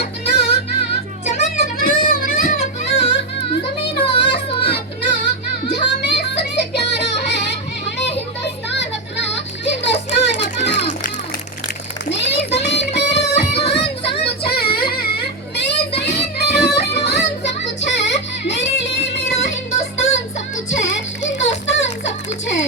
अपना, चमन अपना, वतन अपना, जमीन और आसमां अपना, जहां में सबसे प्यारा है हमें हिंदुस्तान अपना, हिंदुस्तान अपना। मेरी जमीन मेरा आसमान सब कुछ है, मेरी जमीन मेरा आसमान सब कुछ है, मेरे लिए मेरा हिंदुस्तान सब कुछ है, हिंदुस्तान सब कुछ है।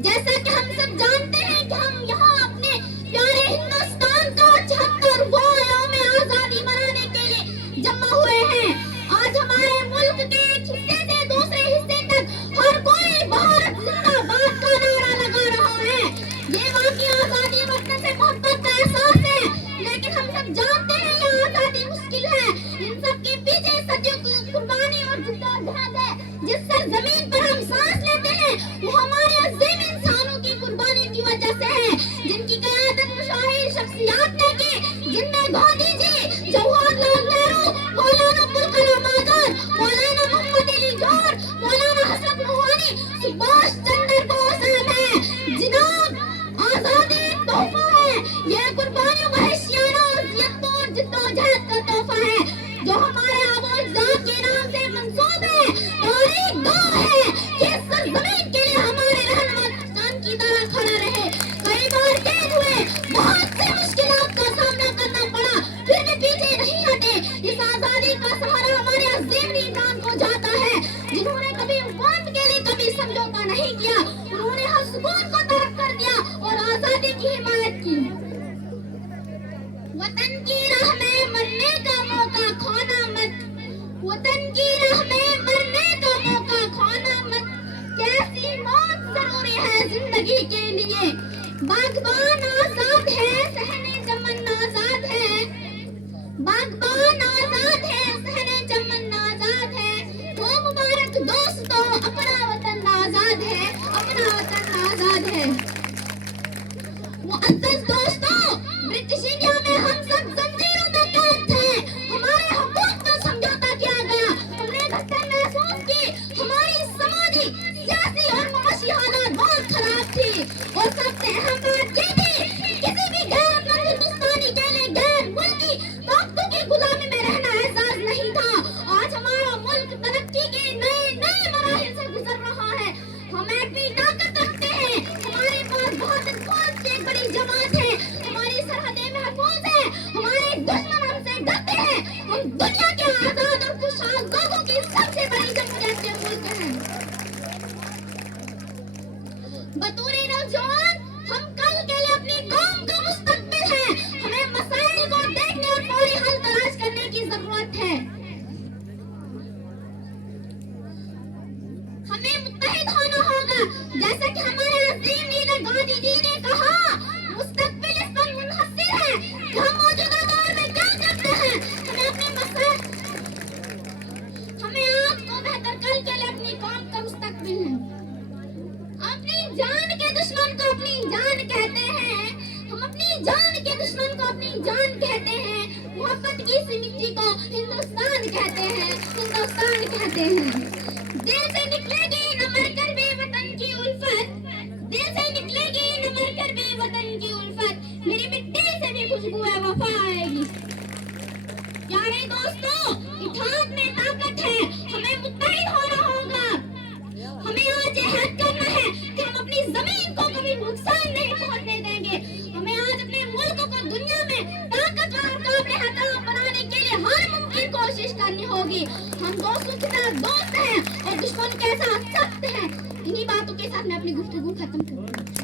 जैसा कि हम सब जानते हैं कि हम यहाँ अपने प्यारे हिंदुस्तान का 76वां यौम आजादी मनाने के लिए जमा हुए हैं। आज हमारे मुल्क के एक हिस्से से दूसरे हिस्से तक हर कोई भारत जिंदाबाद का नारा लगा रहा है। ये वाकई आजादी वतन से मोहब्बत का एहसास है, लेकिन हम सब जानते हैं ये आजादी मुश्किल है। इन सब के पीछे सदियों की कुर्बानी और जद्दोजहद है। जिस सरजमीन पर हम सांस लेते हैं वो हमारे अजीम इंसानों की कुर्बानी की वजह से है, जिनकी क़यादत मुशाहिर शख्सियात ने की, जिनमें गांधी जी, जवाहरलाल नेहरू, मौलाना अब्दुल कलाम आजाद, मौलाना मोहम्मद अली जौहर, मौलाना हसन रूहानी, सुभाष चंद्र बोस हैं। जिनाब आजादी एक तोहफा है, यह कुर्बानियों का हिस्सियाना अज़ियत और जद्दोजहद का तोहफा है जो हमारे आबो-अजदाद के नाम से मंसूब है। तारीख गवाह है कि इस सरजमीन के लिए हमारे रहनुमा चांद की तरह खड़ा रहे, कई बार कैद हुए, बहुत सी मुश्किलात का सामना करना पड़ा, फिर भी पीछे नहीं हटे। इस आजादी का सहारा हमारे अजीम नीजाम को जाता है, जिन्होंने कभी वक्त के लिए कभी समझौता नहीं किया। उन्होंने हर सुकून को तरक कर दिया और आजादी की हिमायत की। वतन की राह में मरने का मौका खोना मत, वतन की राह में मरने का मौका खोना मत, कैसी मौत जरूरी है जिंदगी के लिए। बागबान आजाद है, सहने चमन आजाद है, बागबान आजाद है, सहने चमन आजाद है। ओ मुबारक दोस्तों, अपना वतन आजाद है, अपना वतन आजाद है। मुअज़्ज़ज़ दोस्तों, ब्रिटिश इंडिया में हम सब जंजीरों में कैद थे, हमारे हुकूक पर समझौता किया गया, हमने घटन महसूस की, हमारी समाजी, सियासी और माशी हालात बहुत खराब थी। और सबसे अहम बात ये थी कि किसी भी गैरमंद हिंदुस्तानी के लिए गैर मुल्की ताकतों की गुलामी में रहना एजाज नहीं था। आज हमारा मुल्क तरक्की के नए नए मराहिल से गुजर रहा है, हम अपनी ताकत रखते हैं, हमारे पास बहुत फौज की एक बड़ी जमात है, हमारी सरहदें महफूज हैं, हमारे दुश्मन हमसे डरते हैं, हम दुनिया के आजाद और खुशहाल लोगों की सबसे बड़ी जमहूरियत के मुल्क हैं। बतौरे नौजवान, हम कल के लिए अपनी कौम का मुस्तकबिल है, हमें मसाइल को देखने और फौरी हल तलाश करने की जरूरत है। हमें मुत्तहिद होना होगा, जैसा कि हमारे अजीम लीडर गांधी जी ने कहा, मुस्तकबिल इस पर मुनहसर है कि हम मौजूदा दौर में क्या करते हैं। हमें अपने मसाइल, हमें आज को बेहतर कल के लिए अपनी कौम का मुस्तकबिल है। अपनी जान के दुश्मन को अपनी जान कहते हैं, हम अपनी जान के दुश्मन को अपनी जान कहते हैं, मोहब्बत की इस मिट्टी को हिंदुस्तान कहते हैं, हिंदुस्तान कहते हैं। दिल से निकलेगी न मरकर भी वतन की उल्फत, दिल से निकलेगी न मरकर भी वतन की उल्फत, मेरी मिट्टी से भी खुशबू है वफा आएगी। प्यारे दोस्तों, इत्तेहाद में ताकत है, हमें मुत्तहिद होना होगा। हमें आज ये हद करना है कि हम अपनी जमीन को कभी नुकसान नहीं पहुंचने देंगे। हमें आज अपने मुल्क को दुनिया में ताकतवर और काबिल एहतराम बनाने के लिए हर मुमकिन कोशिश करनी होगी। हम दोस्तों के साथ दोस्त हैं और दुश्मन के साथ सख्त हैं। इन्हीं बातों के साथ मैं अपनी गुफ्तगू खत्म करूंगी।